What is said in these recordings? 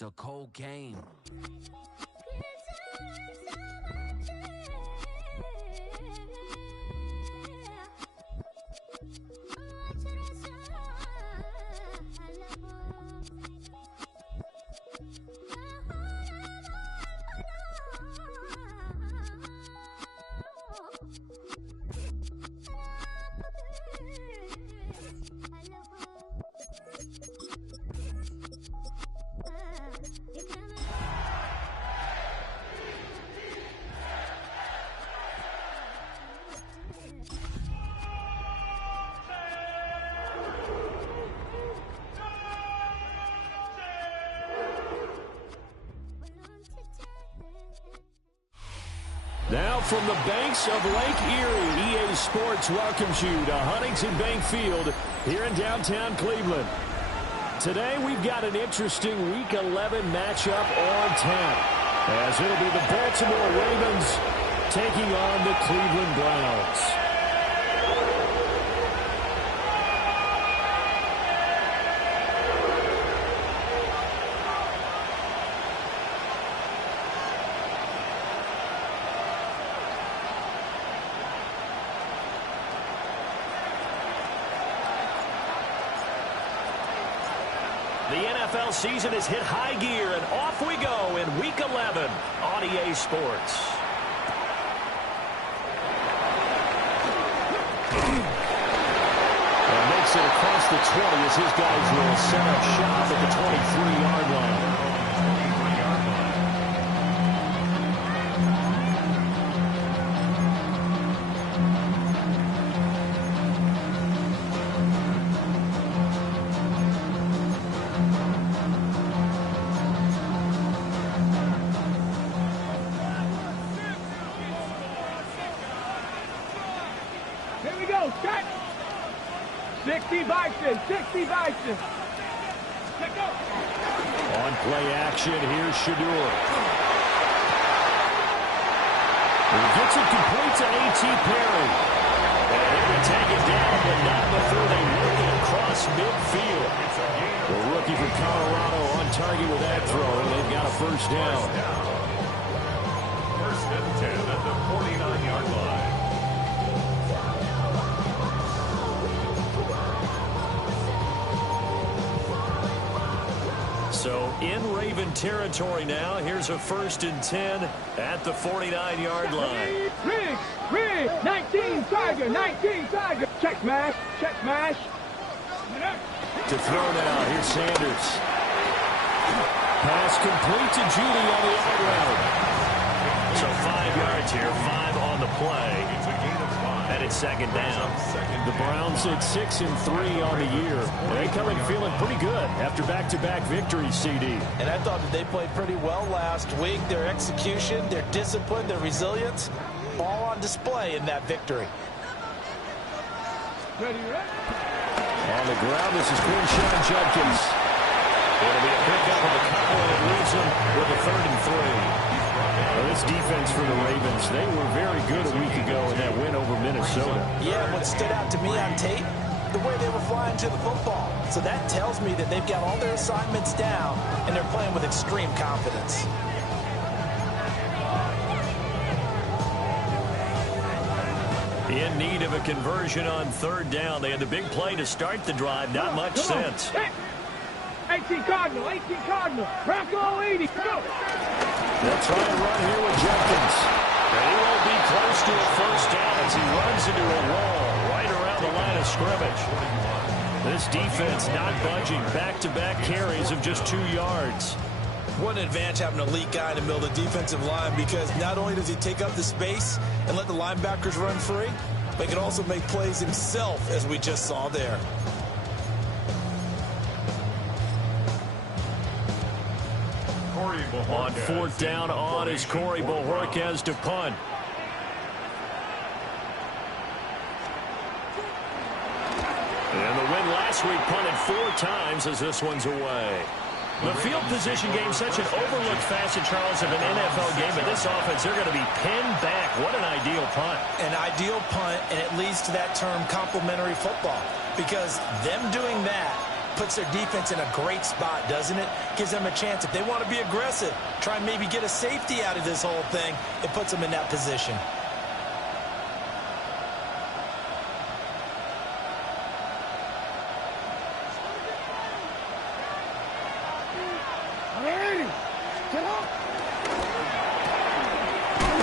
It's a cold game. Now from the banks of Lake Erie, EA Sports welcomes you to Huntington Bank Field here in downtown Cleveland. Today we've got an interesting Week 11 matchup on tap, as it'll be the Baltimore Ravens taking on the Cleveland Browns. The NFL season has hit high gear, and off we go in Week 11 on EA Sports. And makes it across the 20 as his guys will set up shop at the 23-yard line. Here we go, set. 60 Bison, 60 Bison. Let go. On play action, here's Shedeur. He gets it complete to A.T. Perry. And they can take it down, but not before they work it across midfield. The rookie from Colorado on target with that throw, and they've got a first down. First and 10 at the 49-yard line. So in Raven territory now. Here's a first and 10 at the 49-yard line. Rig, 19 Tiger. Check smash. To throw now, here's Sanders. Pass complete to Judy on the out route. So 5 yards here, 5 on the play. And it's second down. The Browns at 6-3 on the year. They come in feeling pretty good after back-to-back victories, CD. And I thought that they played pretty well last week. Their execution, their discipline, their resilience, all on display in that victory. On the ground, this is Quinshon Judkins. It'll be a pickup of a couple, and it leaves them with a 3rd and 3. Well, this defense for the Ravens, they were very good a week ago in that win over Minnesota. Yeah, what stood out to me on tape, the way they were flying to the football. So that tells me that they've got all their assignments down, and they're playing with extreme confidence. In need of a conversion on 3rd down. They had the big play to start the drive. Not much sense. 18 Cardinal. Bronco 80. Go. They'll try and run here with Judkins. And he won't be close to a first down as he runs into a wall right around the line of scrimmage. This defense not budging. Back-to-back carries of just 2 yards. What an advantage having an elite guy in the middle of the defensive line, because not only does he take up the space and let the linebackers run free, but he can also make plays himself, as we just saw there. On 4th down on is Corey Bojorquez to punt. And the win last week punted 4 times as this one's away. The field position game, such an overlooked facet, Charles, of an NFL game, but this offense, they're going to be pinned back. What an ideal punt. An ideal punt, and it leads to that term complimentary football, because them doing that puts their defense in a great spot, doesn't it? Gives them a chance. If they want to be aggressive, try and maybe get a safety out of this whole thing, it puts them in that position.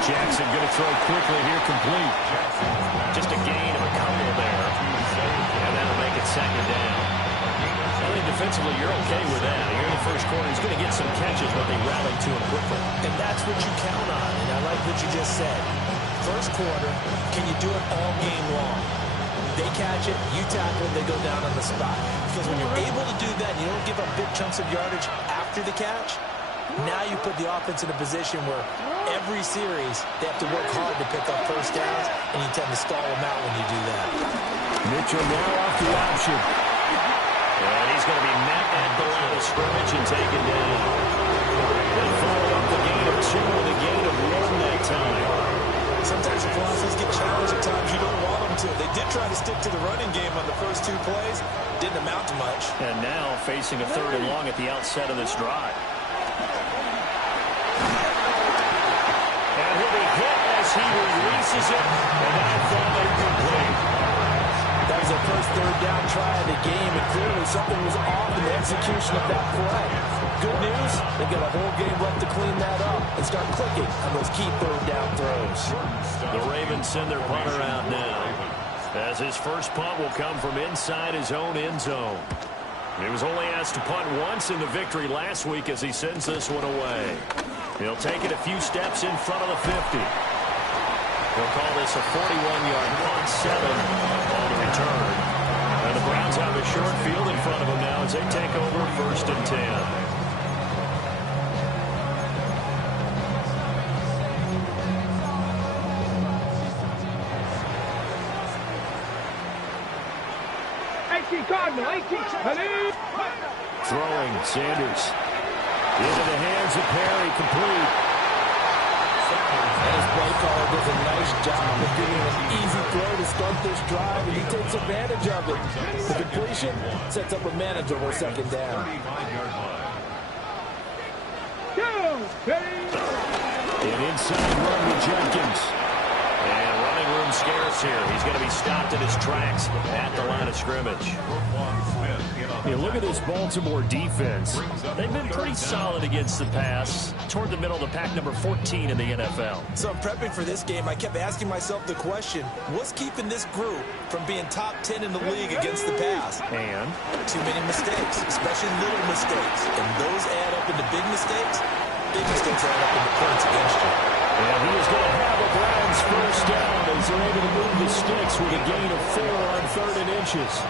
Jackson going to throw quickly here, complete. Just a gain of a couple there. And that'll make it second down. I think defensively you're okay with that. Here in the first quarter, he's going to get some catches, but they rally to him quickly. And that's what you count on, and I like what you just said. First quarter, can you do it all game long? They catch it, you tackle it, they go down on the spot. Because when you're able to do that, you don't give up big chunks of yardage after the catch, now you put the offense in a position where every series they have to work hard to pick up first downs, and you tend to stall them out when you do that. Mitchell now off the option. And he's going to be met at the line of scrimmage and taken down. They follow up the gain of 2 with a gain of 1 that time. Sometimes your philosophies get challenged at times you don't want them to. They did try to stick to the running game on the first 2 plays. Didn't amount to much. And now facing a 3rd and long at the outset of this drive. And he'll be hit as he releases it. And that'll fall incomplete. That was their first 3rd down try of the game, and clearly something was off in the execution of that play. Good news, they got a whole game left to clean that up and start clicking on those key 3rd down throws. The Ravens send their punter out now, as his first punt will come from inside his own end zone. He was only asked to punt once in the victory last week as he sends this one away. He'll take it a few steps in front of the 50. They'll call this a 41-yard punt, 7 on the return. And the Browns have a short field in front of them now as they take over 1st and 10. Throwing, Sanders. Into the hands of Perry, complete. And his play caller does a nice job of giving him an easy throw to start this drive, and he takes advantage of it. The completion sets up a manageable 2nd down. An inside run with Jenkins. And running room scarce here. He's going to be stopped in his tracks at the line of scrimmage. Yeah, look at this Baltimore defense. They've been pretty solid against the pass. Toward the middle of the pack, number 14 in the NFL. So I'm prepping for this game. I kept asking myself the question, what's keeping this group from being top 10 in the league against the pass? And? Too many mistakes, especially little mistakes. And those add up into big mistakes. Big mistakes add up into points against you. And he is going to have a Browns first down as they're able to move the sticks with a gain of 4 on 3rd and inches.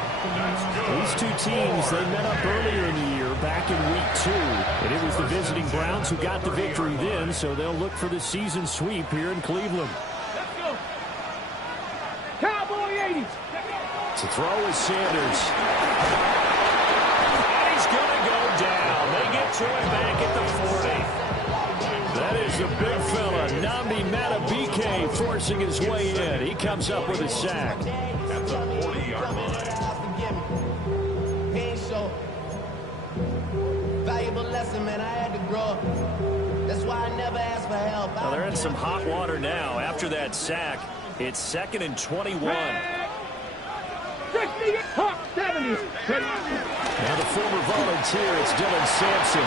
These 2 teams, they met up earlier in the year, back in week 2. And it was the visiting Browns who got the victory then, so they'll look for the season sweep here in Cleveland. Let's go. Cowboy 80. To throw is Sanders. And he's going to go down. They get to him back at the 40. That is the big fella, Nnamdi Madubuike, forcing his way in. He comes up with a sack. At the 40-yard line. Valuable lesson, man. I had to grow up. That's why I never asked for help. Now they're in some hot water now. After that sack, it's 2nd and 21. 60, 70. Now the former volunteer, it's Dylan Sampson.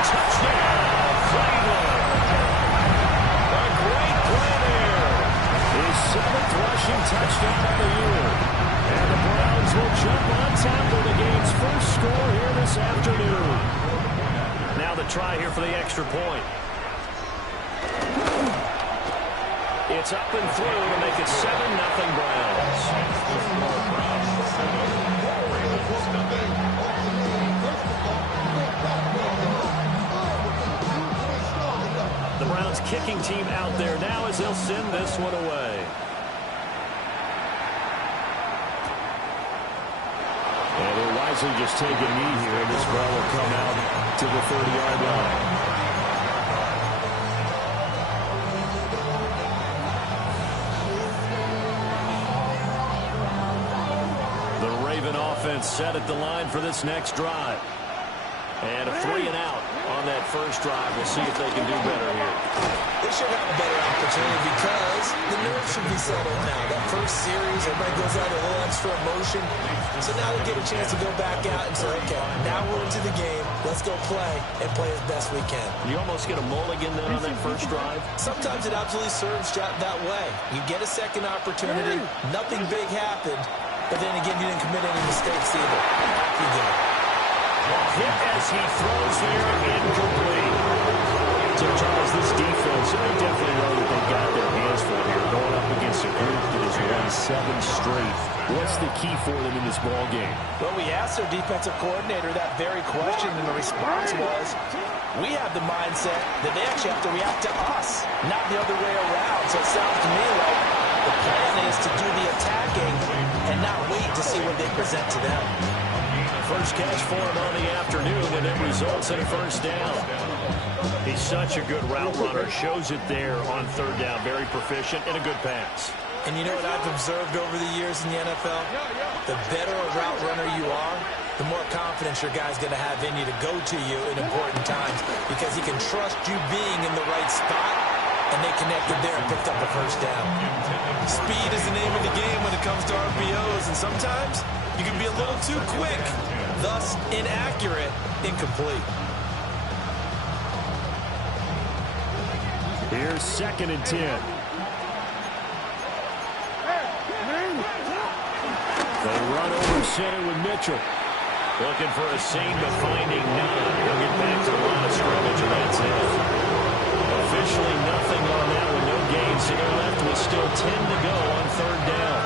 Touchdown, Cleveland. A great play there. His 7th rushing touchdown of the year. And the Browns will jump on top of the game's first score here this afternoon. Now the try here for the extra point. It's up and through to make it 7-0 Browns. The Browns kicking team out there now as they'll send this one away. And they'll wisely just take a knee here, and this ball will come out to the 30-yard line. Offense set at the line for this next drive. And a 3 and out on that first drive. We'll see if they can do better here. They should have a better opportunity because the nerves should be settled now. That first series, everybody goes out a little extra emotion. So now they get a chance to go back out and say, okay, now we're into the game. Let's go play and play as best we can. You almost get a mulligan then on that first drive? Sometimes it absolutely serves that way. You get a second opportunity. Nothing big happened. But then again, you didn't commit any mistakes either. Happy game. Hit as he throws there, incomplete. So, Charles, this defense, they definitely know that they've got their hands full here, going up against a group that has won 7 straight. What's the key for them in this ball game? Well, we asked their defensive coordinator that very question, and the response was, we have the mindset that they actually have to react to us, not the other way around. So it sounds to me like the plan is to do the attacking and not wait to see what they present to them. First catch for him on the afternoon, and it results in a first down. He's such a good route runner. Shows it there on third down. Very proficient and a good pass. And you know what I've observed over the years in the NFL? The better a route runner you are, the more confidence your guy's going to have in you to go to you in important times because he can trust you being in the right spot, and they connected there and picked up a first down. Speed is the name of the game when it comes to RPOs, and sometimes you can be a little too quick, thus inaccurate, incomplete. Here's 2nd and 10. They run over center with Mitchell. Looking for a seam, but finding none. He'll get back to the line of scrimmage, and that's it. Officially nothing on that one, no gain, so they're left with still 10 to go on third down.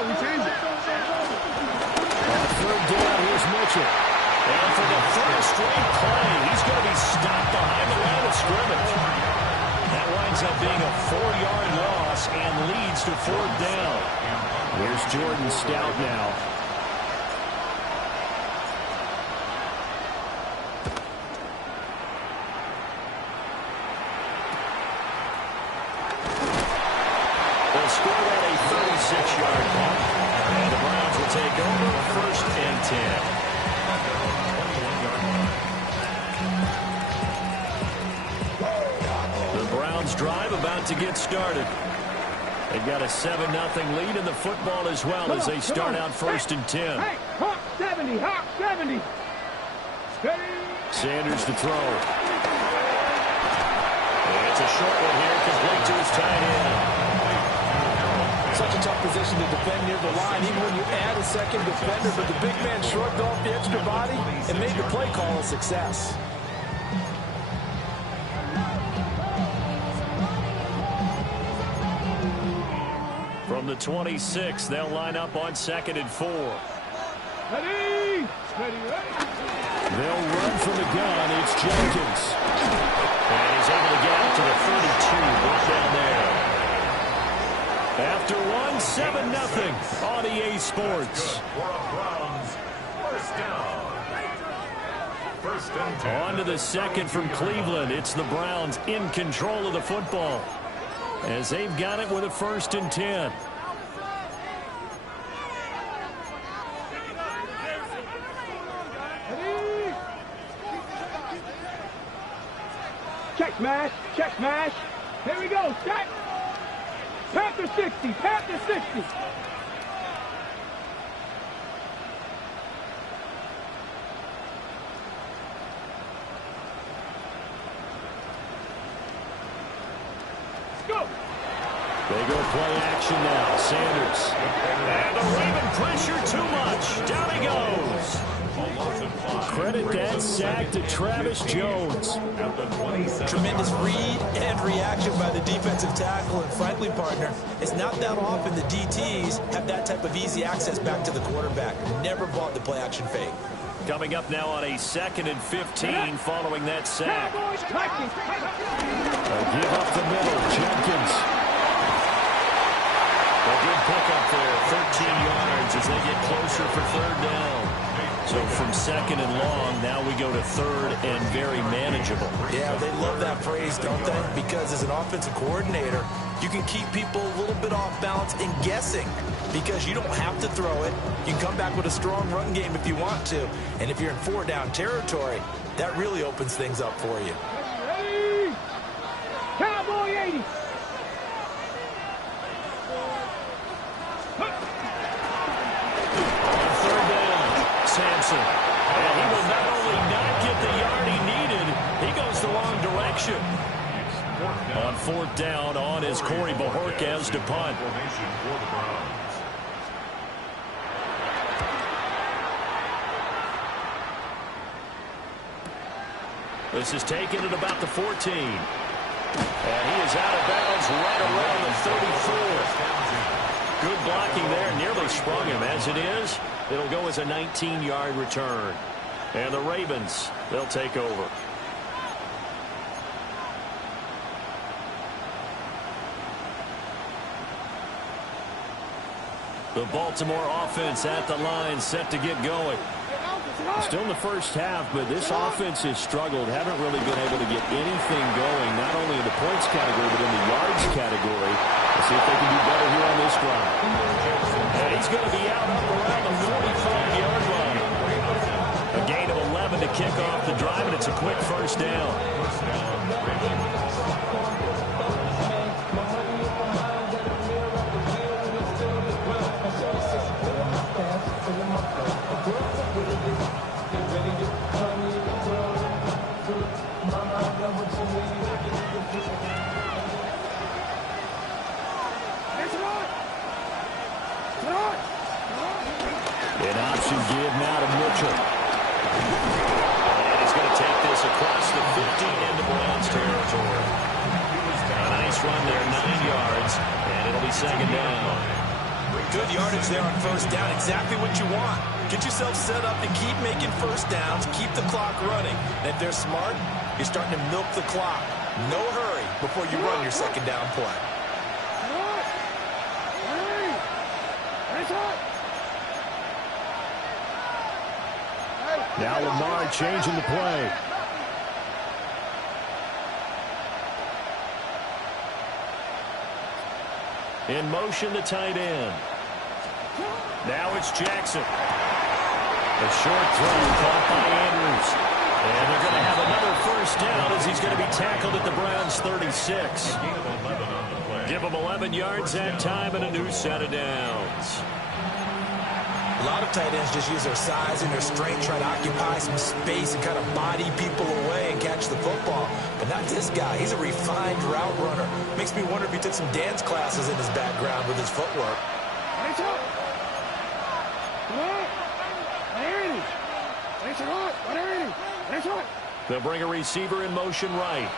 We change it. On third down, here's Mitchell. And for the third straight play, he's going to be stopped behind the line of scrimmage. That winds up being a 4-yard loss and leads to fourth down. Here's Jordan Stout now. They'll score that a 36-yard punt. And the Browns will take over 1st and 10. Drive about to get started. They've got a 7-0 lead in the football as well as they start out 1st and 10. Hey, hop 70, hop 70. Steady. Sanders to throw. And it's a short one here, complete to his tight end. Such a tough position to defend near the line, even when you add a second defender, but the big man shrugged off the extra body and made the play call a success. From the 26, they'll line up on 2nd and 4. Ready. Steady, ready. They'll run from the gun. It's Jenkins. And he's able to get out to the 32. Right down there. After one, 7-0 on EA Sports. On to the second from Cleveland. It's the Browns in control of the football as they've got it with a 1st and 10. Check smash, check smash. Here we go, set. Panther 60, Panther 60. They go play action now. Sanders. And the Raven pressure too much. Down he goes. Credit that sack to Travis Jones. Tremendous read and reaction by the defensive tackle. And frankly, partner, it's not that often the DTs have that type of easy access back to the quarterback. Never bought the play action fake. Coming up now on a 2nd and 15 following that sack. A give up the middle. Jenkins. A good pickup there, 13 yards as they get closer for third down. So from second and long, now we go to third and very manageable. Yeah, they love that phrase, don't they? Because as an offensive coordinator, you can keep people a little bit off balance and guessing because you don't have to throw it. You can come back with a strong run game if you want to. And if you're in four-down territory, that really opens things up for you. Ready? Cowboy 80. Sampson. And he will not only not get the yard he needed, he goes the wrong direction. On fourth down, on is Corey Bojorquez to punt. This is taken at about the 14. And he is out of bounds right around the 34. Good blocking there, nearly sprung him. As it is, it'll go as a 19-yard return. And the Ravens, they'll take over. The Baltimore offense at the line, set to get going. Still in the first half, but this offense has struggled. Haven't really been able to get anything going, not only in the points category, but in the yards category. Let's see if they can do better here on this drive. And he's going to be out up around the 45-yard line. A gain of 11 to kick off the drive, and it's a quick first down. An option give now to Mitchell. And he's going to take this across the 15 into Browns territory. A nice run there, 9 yards, and it'll be second down. Good yardage there on first down, exactly what you want. Get yourself set up to keep making first downs, keep the clock running. And if they're smart, you're starting to milk the clock. No hurry before you run your second down play. Now Lamar changing the play. In motion, the tight end. Now it's Jackson. A short throw caught by Andrews. And they're going to have another first down as he's going to be tackled at the Browns' 36. Give him 11 yards that time and a new set of downs. A lot of tight ends just use their size and their strength, try to occupy some space and kind of body people away and catch the football. But not this guy. He's a refined route runner. Makes me wonder if he took some dance classes in his background with his footwork. They'll bring a receiver in motion right.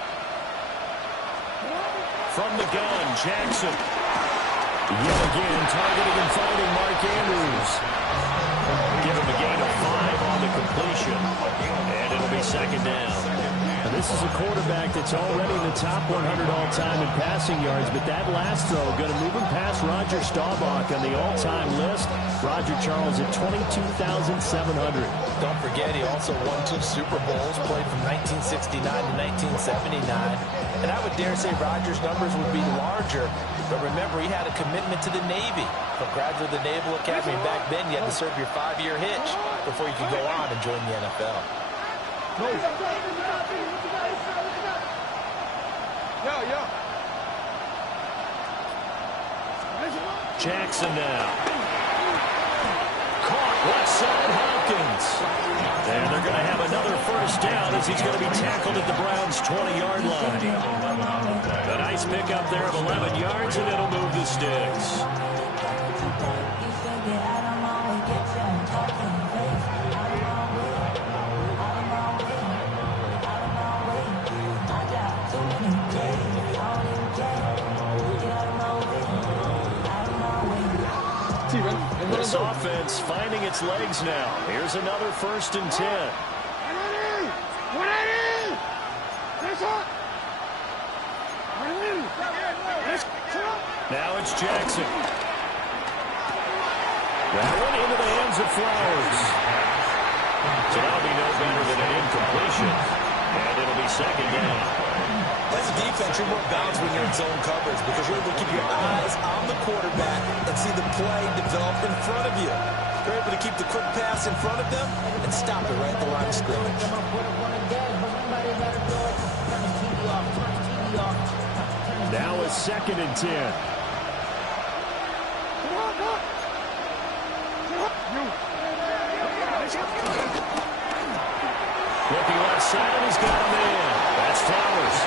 From the gun, Jackson. Yet again, targeting and finding Mark Andrews. Give him a gain of 5 on the completion. And it'll be second down. And this is a quarterback that's already in the top 100 all-time in passing yards, but that last throw going to move him past Roger Staubach on the all-time list. Roger Charles at 22,700. Don't forget, he also won 2 Super Bowls, played from 1969 to 1979. And I would dare say Roger's numbers would be larger, but remember, he had a commitment to the Navy. For graduate of the Naval Academy, back then you had to serve your 5-year hitch before you could go on and join the NFL. Jackson now. Caught left side, Hopkins. And they're going to have another first down as he's going to be tackled at the Browns' 20-yard line. A nice pickup there of 11 yards, and it'll move the sticks. This offense finding its legs now. Here's another 1st and 10. Now it's Jackson. That one into the hands of Flowers. So that'll be no better than an incompletion. And it'll be second down. As a defense, you're more balanced when you're in zone coverage because you're able to keep your eyes on the quarterback and see the play develop in front of you. You're able to keep the quick pass in front of them and stop it right at the line of scrimmage. Now a 2nd and 10. Looking left side, and he's got a man. That's Flowers.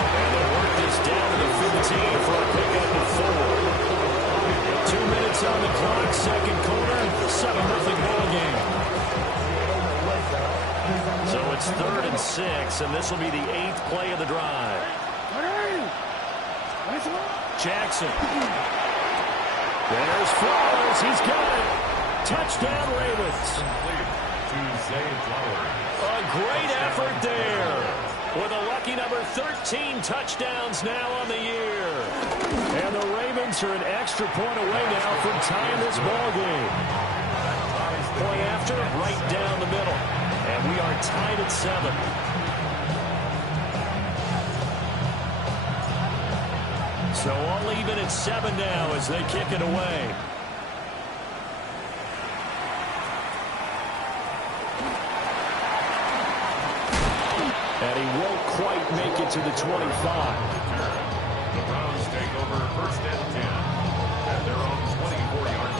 And they'll work this down to the 15 for a pickup of 4. 2 minutes on the clock, second quarter, 7-0 ball game. So it's 3rd and 6, and this will be the 8th play of the drive. Jackson. There's Flowers. He's got it. Touchdown, Ravens. A great effort there. With a lucky number 13 touchdowns now on the year. And the Ravens are an extra point away now from tying this ball game. Point after, right down the middle. And we are tied at 7. So all even at 7 now as they kick it away. And he won't quite make it to the 25. The Browns take over 1st and 10 at their own 24-yard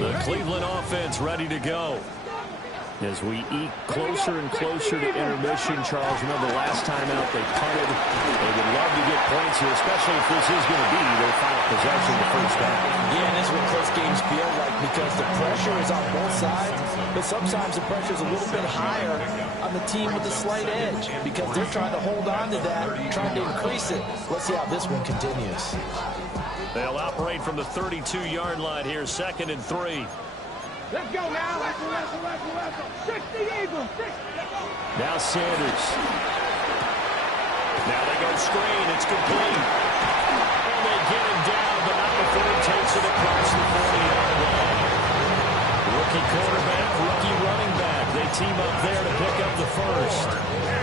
line. The Cleveland offense ready to go. As we eke closer and closer to intermission, Charles, remember last time out they punted. They would love to get points here, especially if this is going to be their final possession the first half. Yeah, and this is what close games feel like because the pressure is on both sides, but sometimes the pressure is a little bit higher on the team with the slight edge because they're trying to hold on to that, trying to increase it. Let's see how this one continues. They'll operate from the 32-yard line here, 2nd and 3. Let's go now. 60 Eagles. 60. Now Sanders. Now they go screen. It's complete. And they get him down, but not before he takes it across the 40-yard line. Rookie quarterback, rookie running back. They team up there to pick up the first.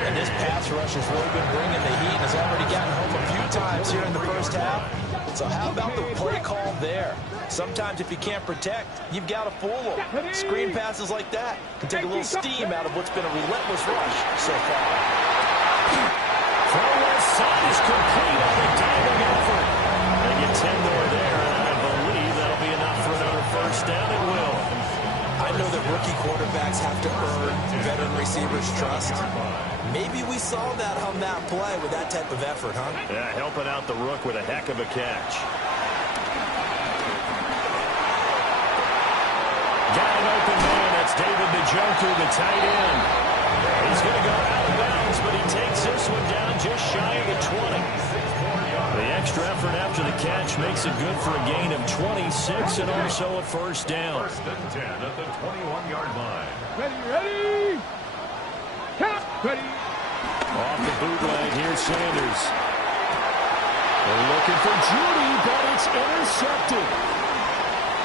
And this pass rush has really been bringing the heat and has already gotten home a few times here in the first half. So how about the play call there? Sometimes if you can't protect, you've got to fool them. Screen passes like that can take a little steam out of what's been a relentless rush so far. Throw left side is complete on the diving effort. They get 10 more there, and I believe that'll be enough for another first down. It will. I know that rookie quarterbacks have to earn veteran receivers' trust. Maybe we saw that on that play with that type of effort, huh? Yeah, helping out the rook with a heck of a catch. Got an open man. That's David Njoku, the tight end. He's going to go out of bounds, but he takes this one down just shy of the 20. The extra effort after the catch makes it good for a gain of 26 and also a first down. 1st and 10 at the 21-yard line. Ready. Count. Ready. Off the bootleg, here's Sanders. They're looking for Judy, but it's intercepted.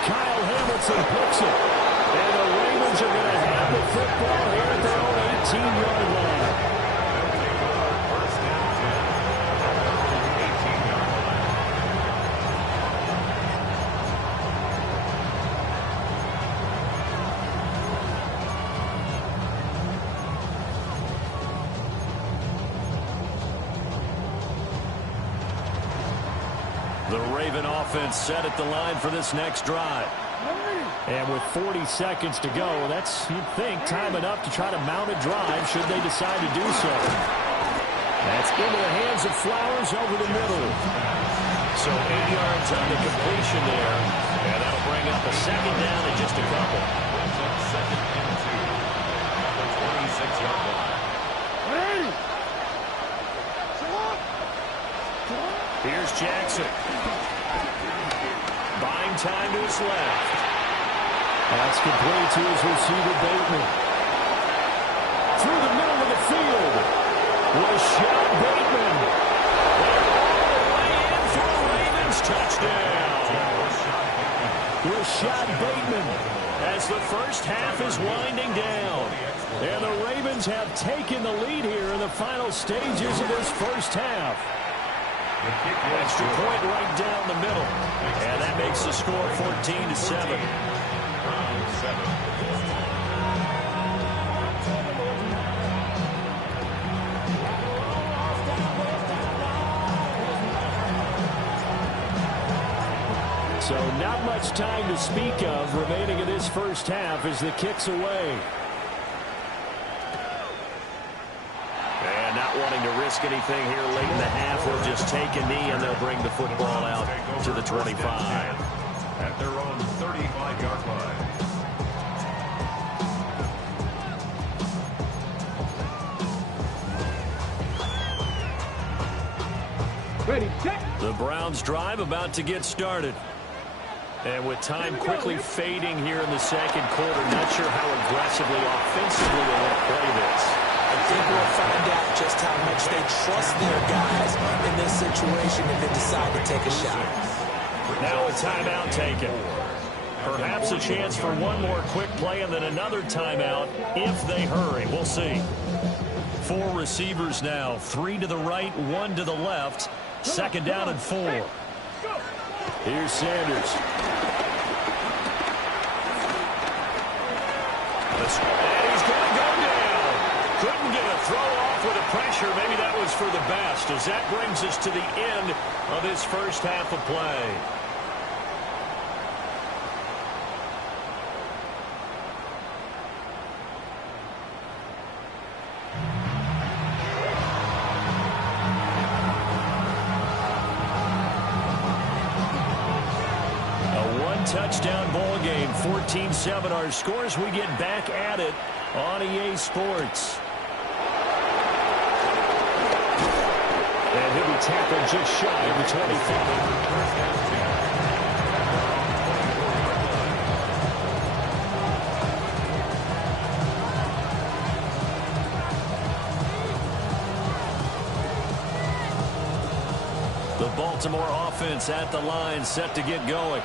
Kyle Hamilton picks it. And the Ravens are going to have the football here at their own 18-yard line. 1st and 10 at the 18-yard line. The Raven offense set at the line for this next drive. And with 40 seconds to go, that's, you'd think, time enough to try to mount a drive should they decide to do so. That's into the hands of Flowers over the middle. So 8 yards on the completion there. And that'll bring up a second down in just a couple. Brings up 2nd and 2 at the 26-yard line. Here's Jackson. Buying time to his left. That's complete to his receiver, Bateman. Through the middle of the field. Rashad Bateman. They're all the way in for a Ravens touchdown. Rashad Bateman as the first half is winding down. And the Ravens have taken the lead here in the final stages of this first half. Extra point right down the middle. And that makes the score 14-7. So not much time to speak of remaining in this first half as the kick's away. And not wanting to risk anything here late in the half, they'll just take a knee and they'll bring the football out to the 25. At their own 35-yard line. Ready, set. The Browns drive about to get started. And with time quickly fading here in the second quarter, not sure how aggressively, offensively they want to play this. I think we'll find out just how much they trust their guys in this situation if they decide to take a shot. Now a timeout taken. Perhaps a chance for one more quick play and then another timeout if they hurry. We'll see. 4 receivers now, 3 to the right, 1 to the left. Second down and 4. Here's Sanders. And he's going to go down. Couldn't get a throw off with the pressure. Maybe that was for the best, as that brings us to the end of this first half of play. Touchdown ball game, 14-7 our scores. We get back at it on EA Sports. And he'll be tackled just shy of the 25. The Baltimore offense at the line, set to get going.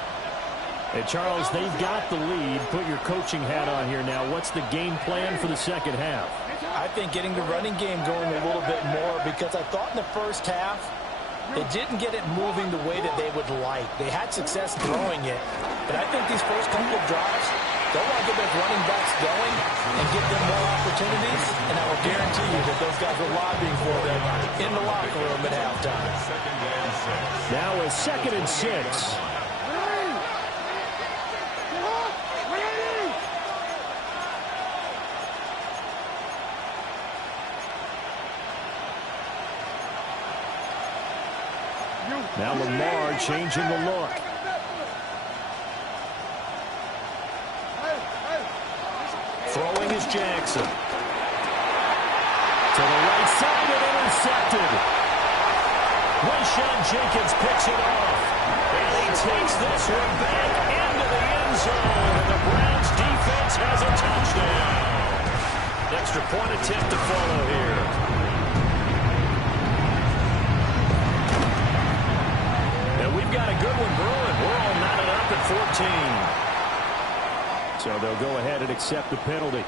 Hey, Charles, they've got the lead. Put your coaching hat on here now. What's the game plan for the second half? I think getting the running game going a little bit more, because I thought in the first half they didn't get it moving the way that they would like. They had success throwing it, but I think these first couple of drives, they'll want to get those running backs going and give them more opportunities, and I will guarantee you that those guys were lobbying for them in the locker room at halftime. Now a 2nd and 6. Now Lamar changing the look. Throwing is Jackson. To the right side and intercepted. Rayshawn Jenkins picks it off. And he takes this one back into the end zone. And the Browns defense has a touchdown. Extra point attempt to follow here. We've got a good one brewing. We're all knotted up at 14. So they'll go ahead and accept the penalty.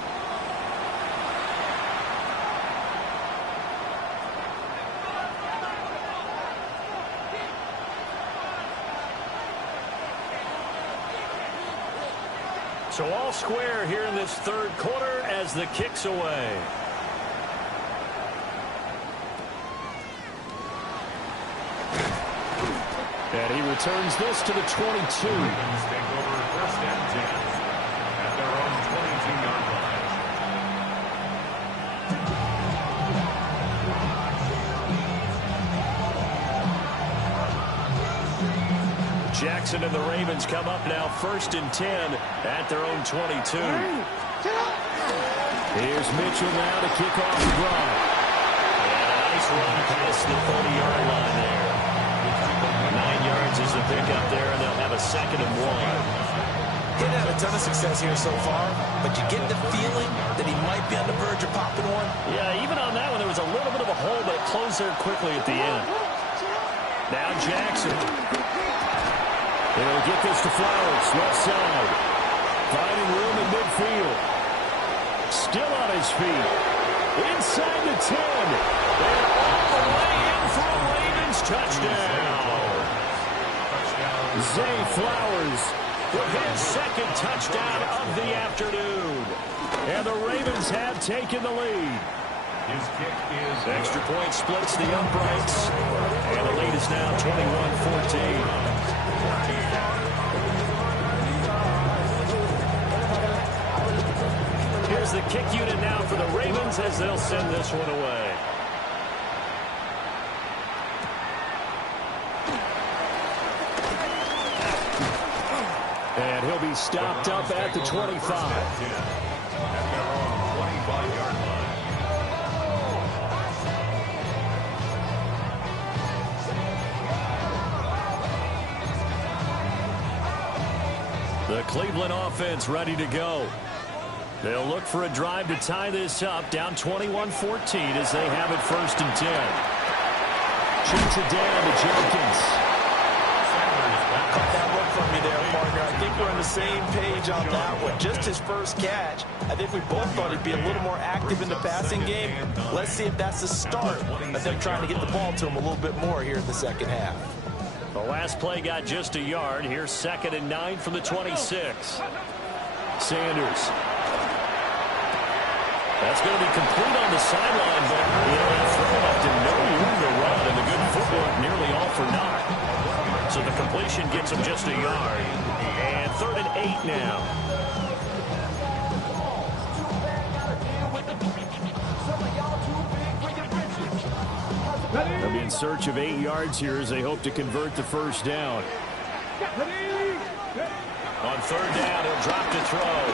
So all square here in this third quarter as the kick's away. And he returns this to the 22. Take over first and 10 at their own 22-yard line. Jackson and the Ravens come up now 1st and 10 at their own 22. Here's Mitchell now to kick off the drive. And a nice run past the 30-yard line there. 9 yards is the pickup there, and they'll have a 2nd and 1. He hasn't had a ton of success here so far, but you get the feeling that he might be on the verge of popping one. Yeah, even on that one, there was a little bit of a hole, but it closed there quickly at the end. Now Jackson. He'll get this to Flowers, left side. Finding room in midfield. Still on his feet. Inside the 10. And all the way in for a Ravens touchdown. Zay Flowers with his second touchdown of the afternoon. And the Ravens have taken the lead. His kick is Extra point splits the uprights. And the lead is now 21-14. Here's the kick unit now for the Ravens as they'll send this one away. And he'll be stopped up at the 25. at their own 25-yard line. The Cleveland offense ready to go. They'll look for a drive to tie this up, down 21-14 as they have it 1st and 10. Shoots it down to Jenkins. Caught that look from me there, partner. I think we're on the same page on that one. Just his first catch. I think we both thought he'd be a little more active in the passing game. Let's see if that's the start of them trying to get the ball to him a little bit more here in the second half. The last play got just a yard. Here's 2nd and 9 from the 26. Sanders. That's going to be complete on the sideline, but that throw left him no room to run, and the good footwork nearly all for naught. So the completion gets him just a yard. And 3rd and 8 now. They'll be in search of 8 yards here as they hope to convert the first down. On 3rd down, he'll drop to throw.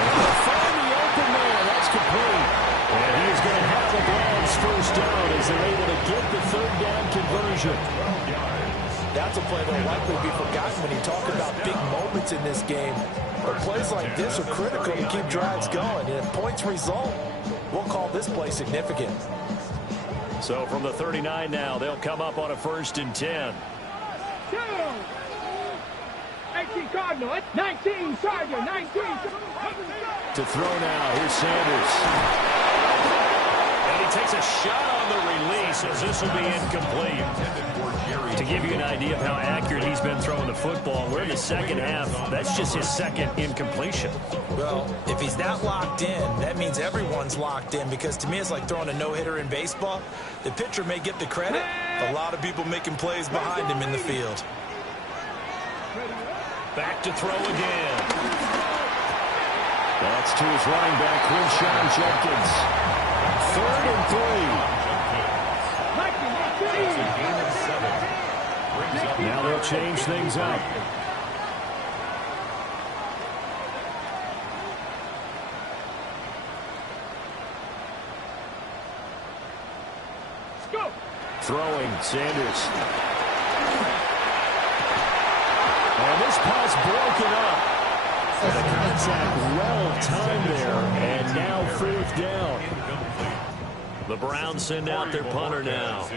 Find the open man. That's complete. And he's going to have the Browns first down as they're able to get the 3rd down conversion. That's a play that will likely be forgotten when you talk about big moments in this game. But plays like this are critical to keep drives going. And if points result, we'll call this play significant. So from the 39 now, they'll come up on a 1st and 10. 18 Cardinal, 19 Charger, 19. To throw now, here's Sanders. And he takes a shot on the release as this will be incomplete. To give you an idea of how accurate he's been throwing the football, we're in the second half. That's just his 2nd incompletion. Well, if he's not locked in, that means everyone's locked in, because to me it's like throwing a no-hitter in baseball. The pitcher may get the credit, a lot of people making plays behind him in the field. Back to throw again. That's to his running back, Quinshon Jenkins. 3rd and 3. Now they'll change things up. Go. Throwing, Sanders. And this pass broken up. And the contact well timed there. And now 4th down. The Browns send out their punter now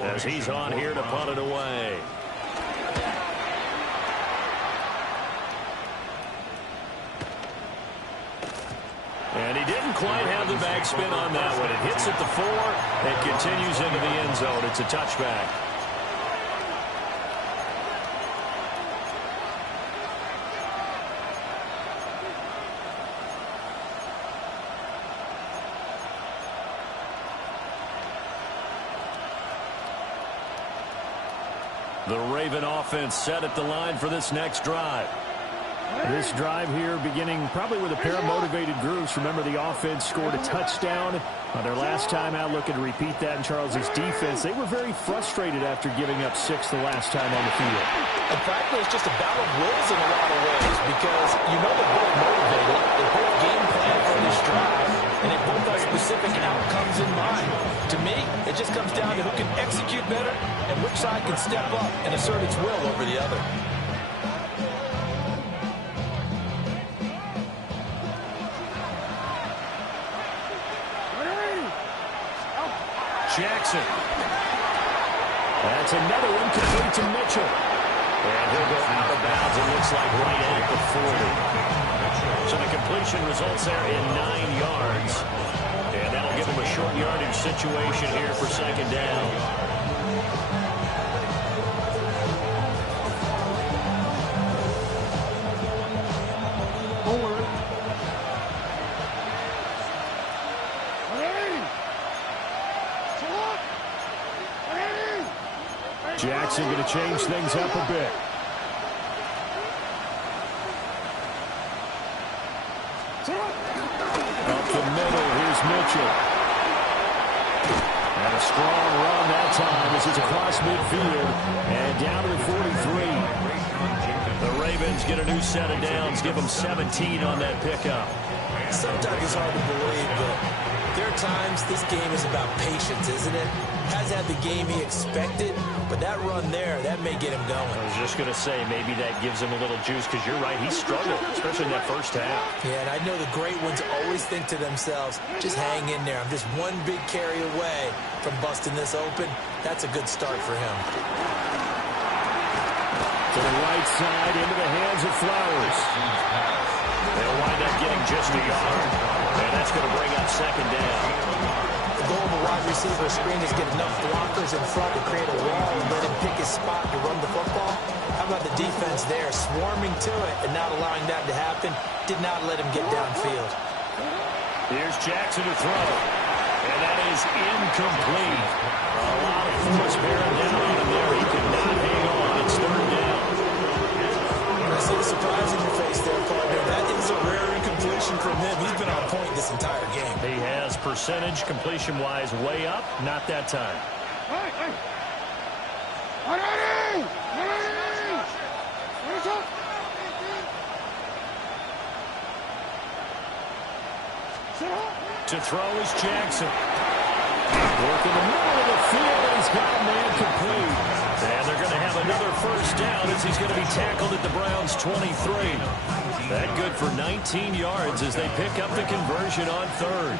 as he's on here to punt it away. And he didn't quite have the backspin on that one. It hits at the 4 and continues into the end zone. It's a touchback. The Raven offense set at the line for this next drive. This drive here beginning probably with a pair of motivated groups. Remember, the offense scored a touchdown on their last time out. Looking to repeat that in Charles's defense. They were very frustrated after giving up 6 the last time on the field. And frankly, it's just a battle of wills in a lot of ways, because you know they're both motivated, they both game plan for this drive, and they both have specific outcomes in mind. To me, it just comes down to who can execute better and which side can step up and assert its will over the other. Jackson. That's another one complete to Mitchell. And he'll go out of bounds, it looks like right at the 40. So the completion results there in 9 yards. And that'll give him a short yardage situation here for second down. Jackson going to change things up a bit. Up the middle, here's Mitchell. And a strong run that time as it's across midfield. And down to the 43. The Ravens get a new set of downs, give them 17 on that pickup. Sometimes it's hard to believe, but there are times this game is about patience, isn't it? Has had the game he expected, but that run there, that may get him going. I was just going to say, maybe that gives him a little juice, because you're right, he struggled, especially in that first half. Yeah, and I know the great ones always think to themselves, just hang in there. I'm just one big carry away from busting this open. That's a good start for him. To the right side, into the hands of Flowers. They'll wind up getting just a yard, and that's going to bring up second down. The goal of a wide receiver screen is get enough blockers in front to create a wall and let him pick his spot to run the football. How about the defense there, swarming to it and not allowing that to happen? Did not let him get downfield. Here's Jackson to throw, and that is incomplete. A lot of force bearing down on him there. He could not hang on. It's third down. I see the surprise in your face there, partner. That is a rare incompletion from him. He's been on point this entire game. He has percentage completion-wise way up. Not that time. To throw is Jackson. Work in the middle of the field, and he's got a man complete. And they're going to have another first down as he's going to be tackled at the Browns' 23. That good for 19 yards as they pick up the conversion on third.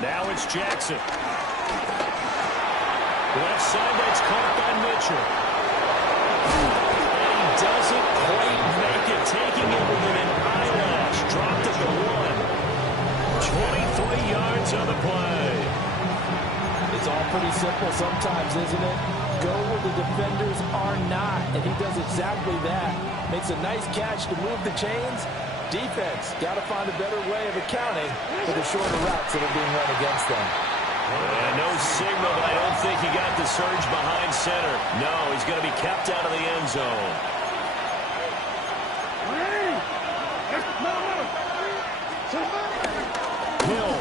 Now it's Jackson. Left side, that's caught by Mitchell. And he doesn't quite make it, taking it within an eyelash. Dropped at the 1. 23 yards on the play. It's all pretty simple sometimes, isn't it? Go where the defenders are not, and he does exactly that. Makes a nice catch to move the chains. Defense, got to find a better way of accounting for the shorter routes that are being run against them. And no signal, but I don't think he got the surge behind center. No, he's going to be kept out of the end zone. Hill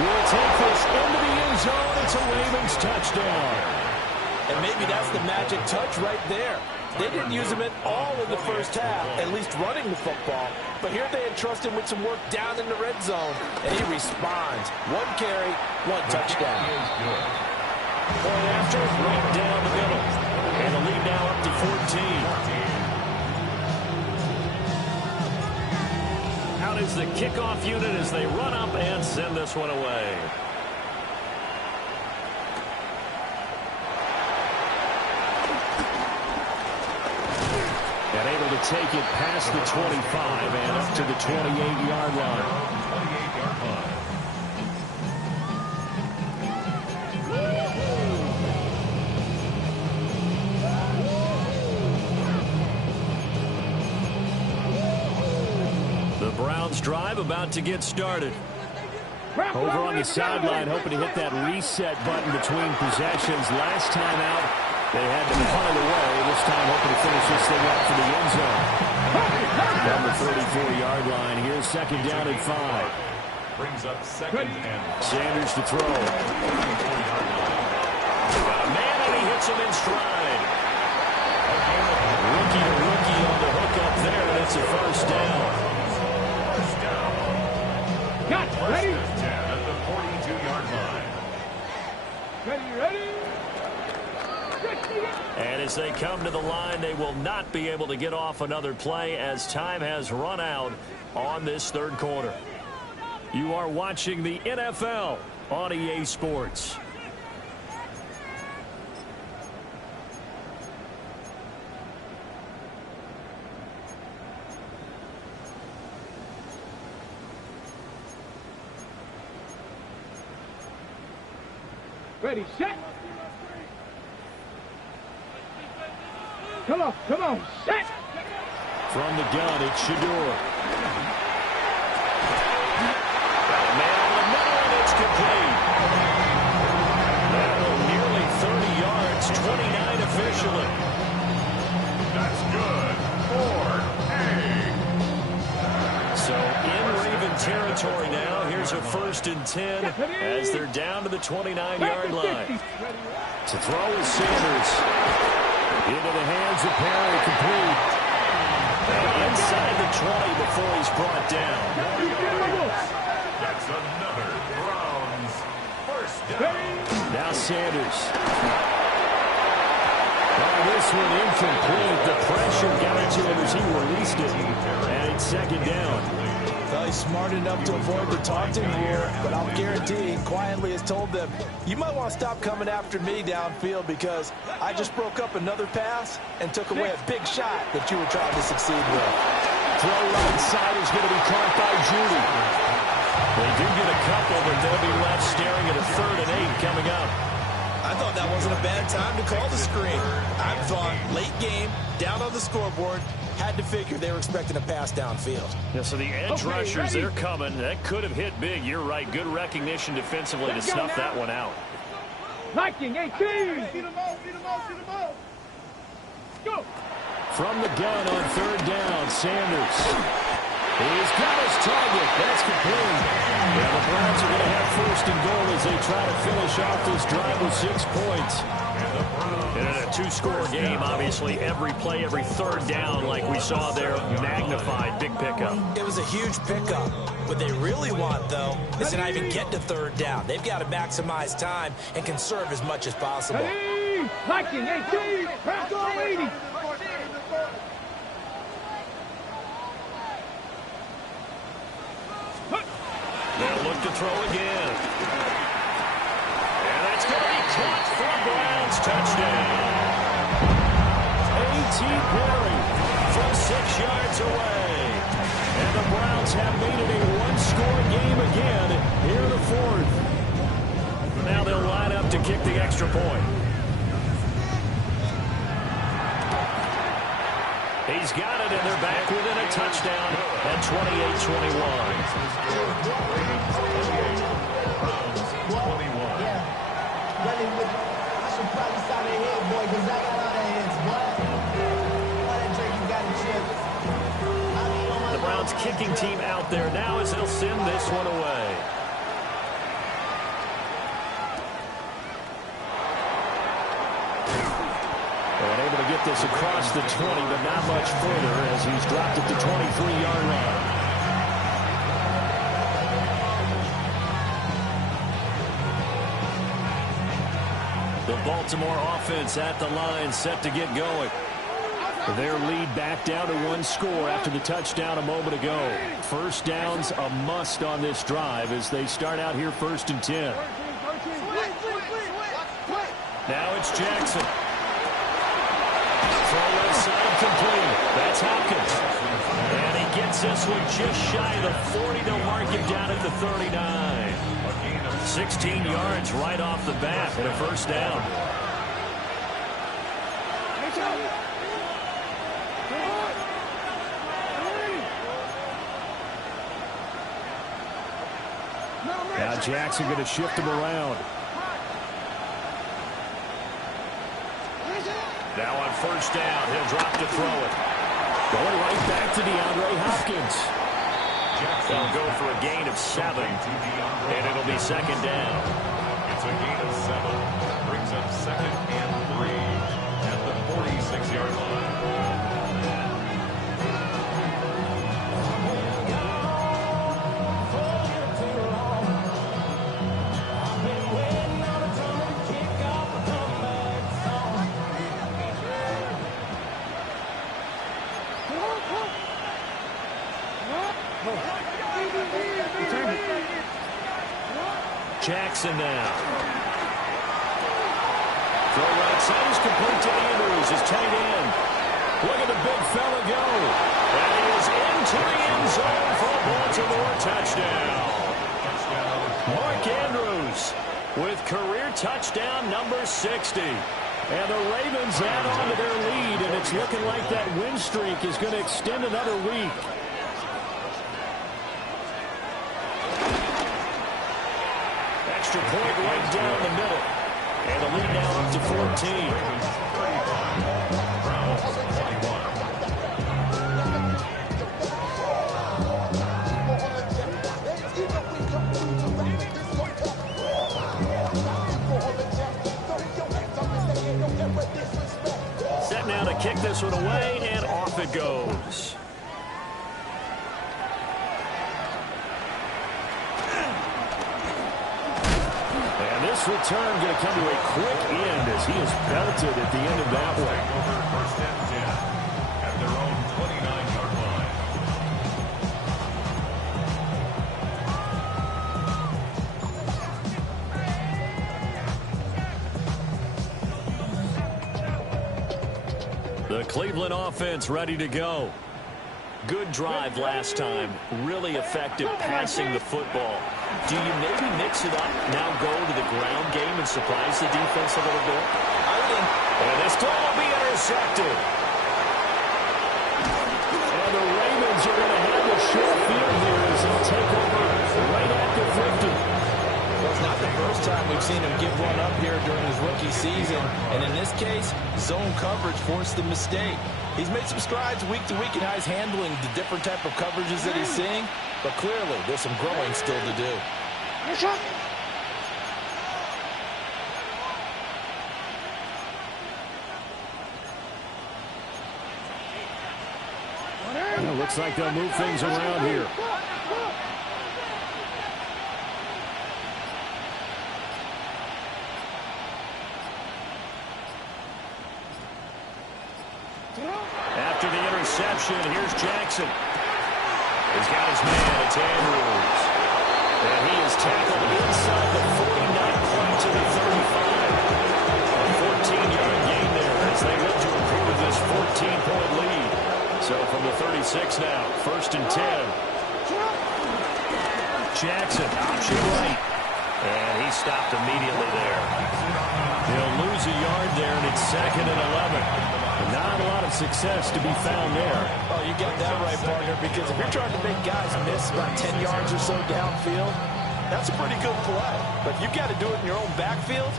will take this into the end zone. It's a Ravens touchdown. And maybe that's the magic touch right there. They didn't use him at all in the first half, at least running the football. But here they entrust him with some work down in the red zone, and he responds. One carry, one touchdown. Point after, right down the middle. And the lead now up to 14. Out is the kickoff unit as they run up and send this one away. And able to take it past the 25 and up to the 28-yard line. The Browns drive about to get started. Over on the sideline, hoping to hit that reset button between possessions. Last time out, they had to punt it away. This time hoping to finish this thing up for the end zone. Down the 34-yard line. Here's second down at 5. Brings up second and 5. Sanders to throw. Got a man and he hits him in stride. Rookie to rookie on the hook up there, and it's a first down. Got ready. At the 42-yard line. as they come to the line. They will not be able to get off another play as time has run out on this third quarter. You are watching the NFL on EA Sports. Ready, set. Come on, set. From the gun, it's Shedeur. Got a man over the middle, and it's complete. Nearly 30 yards, 29 officially. That's good. Ford, So in Raven territory now. Here's a 1st and 10 as they're down to the 29-yard line. To throw is Sanders. Into the hands of Perry, complete. And inside the 20 before he's brought down. That's another Browns first down. Now Sanders. This one incomplete. The pressure got to him as he released it. And it's 2nd down. Well, he's smart enough to avoid the taunting here, but I'll guarantee he quietly has told them, you might want to stop coming after me downfield because I just broke up another pass and took away a big shot that you were trying to succeed with. Throw right side is going to be caught by Judy. They do get a couple, but they'll be left staring at a 3rd and 8 coming up. I thought that wasn't a bad time to call the screen. I thought late game, down on the scoreboard, had to figure they were expecting a pass downfield. Yeah, so the edge rushers, they're coming. That could have hit big. You're right. Good recognition defensively to snuff that one out. Liking 18. Feed them up. Go. From the gun on 3rd down, Sanders. He's got his target. That's complete. Yeah, the Browns are going to have 1st and goal as they try to finish off this drive with 6 points. And in a 2-score game, obviously, every play, every 3rd down, like we saw there, magnified, big pickup. It was a huge pickup. What they really want, though, is to not even get to 3rd down. They've got to maximize time and conserve as much as possible. Liking 18. Pass all 80. They'll look to throw again. And that's going to be caught for Browns touchdown. A.T. Perry from 6 yards away. And the Browns have made it a 1-score game again here in the 4th. Now they'll line up to kick the extra point. He's got it, and they're back within a touchdown at 28-21. I should probably sign a head, boy, because I got all the heads, boy. All that drink, you got a chip. The Browns kicking team out there now as they'll send this one away. And able to get this across the 20, but not much further as he's dropped at the 23-yard line. The Baltimore offense at the line, set to get going. Their lead back down to 1 score after the touchdown a moment ago. 1st down's a must on this drive as they start out here 1st and 10. Now it's Jackson. Throw inside, complete. That's Hopkins. And he gets this one just shy of the 40. They'll mark him down at the 39. 16 yards right off the bat and a 1st down. Now Jackson going to shift him around. Now on 1st down, he'll drop to throw it. Going right back to DeAndre Hopkins. They'll go for a gain of 7, and it'll be 2nd down. It's a gain of 7. Brings up 2nd and 3 at the 46-yard line. Jackson now. Throw right side is complete to Andrews, his tight end. Look at the big fella go. That is into the end zone for a Baltimore touchdown. Mark Andrews with career touchdown number 60. And the Ravens add on to their lead, and it's looking like that win streak is going to extend another week. Extra point right down the middle. And the lead now up to 14. Browns 21. Set now to kick this one away, and off it goes. This return going to come to a quick end as he is belted at the end of that one. Over first and 10 at their own 29-yard line. The Cleveland offense ready to go. Good drive last time. Really effective passing the football. Do you maybe mix it up, now go to the ground game and surprise the defense a little bit? And this throw will be intercepted. And the Ravens are going to have a short field here as they take over right at the 50. Well, it's not the first time we've seen him give one up here during his rookie season. And in this case, zone coverage forced the mistake. He's made some strides week to week in how he's handling the different type of coverages that he's seeing. But clearly, there's some growing still to do. Well, looks like they'll move things around here. After the interception, here's Jackson. He's got his man, it's Andrews. And he is tackled inside the 49 to the 35. A 14-yard gain there as they look to improve this 14-point lead. So from the 36 now, 1st and 10. Jackson, option right. And he stopped immediately there. He'll lose a yard there, and it's 2nd and 11. Not a lot of success to be found there. Oh, you got that right, partner, because if you're trying to make guys miss about 10 yards or so downfield, that's a pretty good play. But if you've got to do it in your own backfield,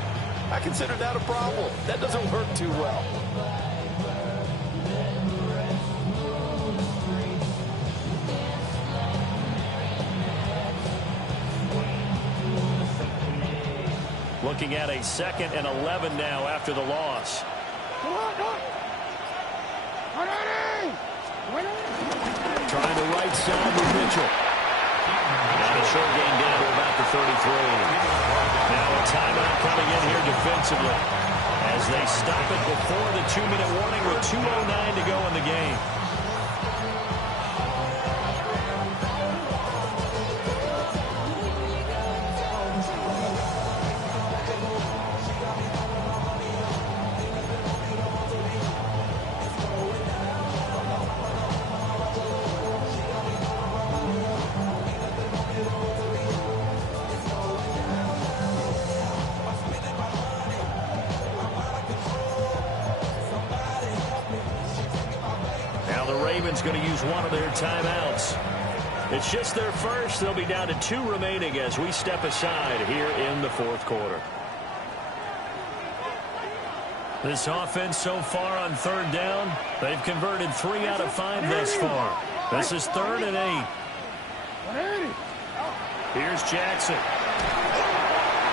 I consider that a problem. That doesn't work too well. Looking at a 2nd and 11 now after the loss. Trying the right side with Mitchell. And a short gain down to about the 33. Now a timeout coming in here defensively as they stop it before the 2-minute warning with 2:09 to go in the game. Going to use one of their timeouts. It's just their first. They'll be down to 2 remaining as we step aside here in the 4th quarter. This offense so far on 3rd down, they've converted 3 out of 5 thus far. This is 3rd and 8. Here's Jackson.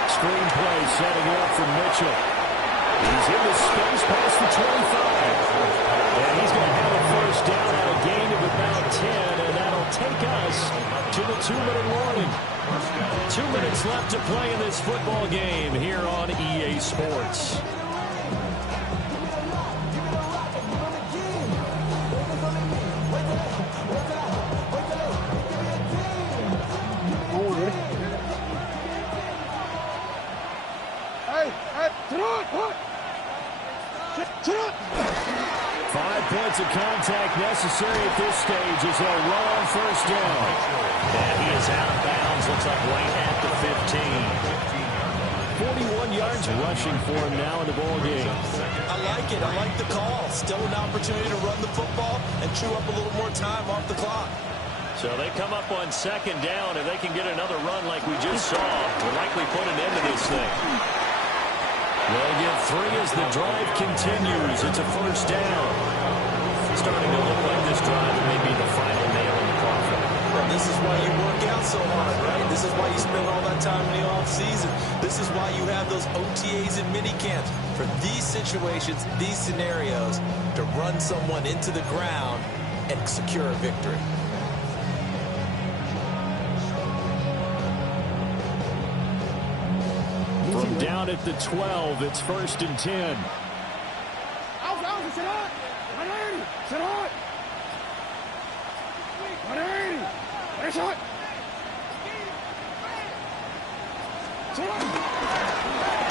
Screen play setting up for Mitchell. He's in the space past the 25. And he's going to have a 1st down at a gain of about 10, and that'll take us to the 2-minute warning. 2 minutes left to play in this football game here on EA Sports. points of contact necessary at this stage as they'll run on first down. And he is out of bounds. Looks like right at the 15. 41 yards rushing for him now in the ball game. I like it. I like the call. Still an opportunity to run the football and chew up a little more time off the clock. So they come up on second down. If they can get another run like we just saw, will likely put an end to this thing. They'll get 3 as the drive continues. It's a first down. Starting to look like this drive may be the final nail in the coffin. Well, this is why you work out so hard, right? This is why you spend all that time in the offseason. This is why you have those OTAs and mini camps. For these situations, these scenarios, to run someone into the ground and secure a victory. From down at the 12, it's 1st and 10.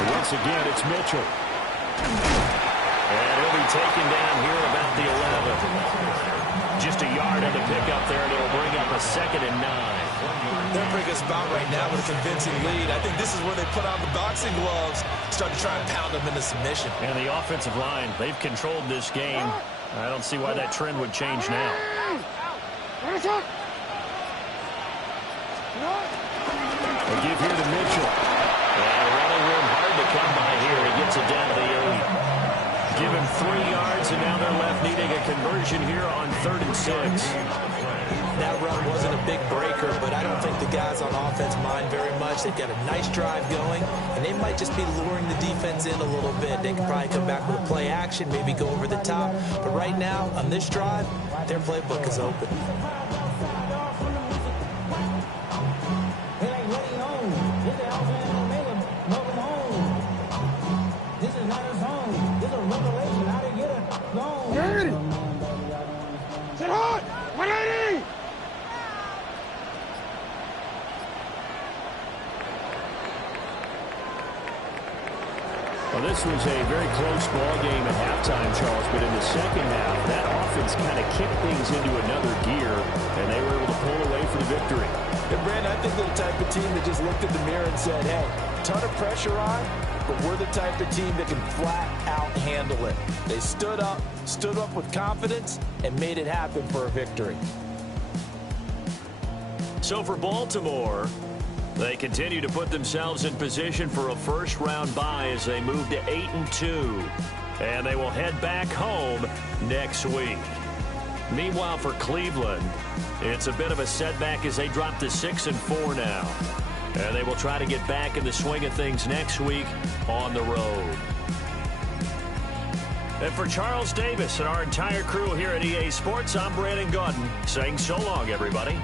Once again, it's Mitchell. And he'll be taken down here at about the 11. Just a yard on the pickup there, and it'll bring up a 2nd and 9. They're pretty good spot right now with a convincing lead. I think this is where they put on the boxing gloves, start to try and pound them into submission. And the offensive line, they've controlled this game. I don't see why that trend would change now. They give here to Mitchell. And running room hard to come by here. He gets it down to the 8. Give him 3 yards, and now they're left needing a conversion here on 3rd and 6. That run wasn't a big breaker, but I don't think the guys on offense mind very much. They've got a nice drive going, and they might just be luring the defense in a little bit. They can probably come back with a play action, maybe go over the top. But right now, on this drive, their playbook is open. Sit hard! 180! Well, this was a very close ball game at halftime, Charles, but in the second half, that offense kind of kicked things into another gear, and they were able to pull away for the victory. And, Brandon, I think they're the type of team that just looked in the mirror and said, hey, ton of pressure on, but we're the type of team that can flat out handle it. They stood up with confidence, and made it happen for a victory. So for Baltimore, they continue to put themselves in position for a first-round bye as they move to 8-2. And they will head back home next week. Meanwhile, for Cleveland, it's a bit of a setback as they drop to 6-4 now. And they will try to get back in the swing of things next week on the road. And for Charles Davis and our entire crew here at EA Sports, I'm Brandon Gaudin saying so long, everybody.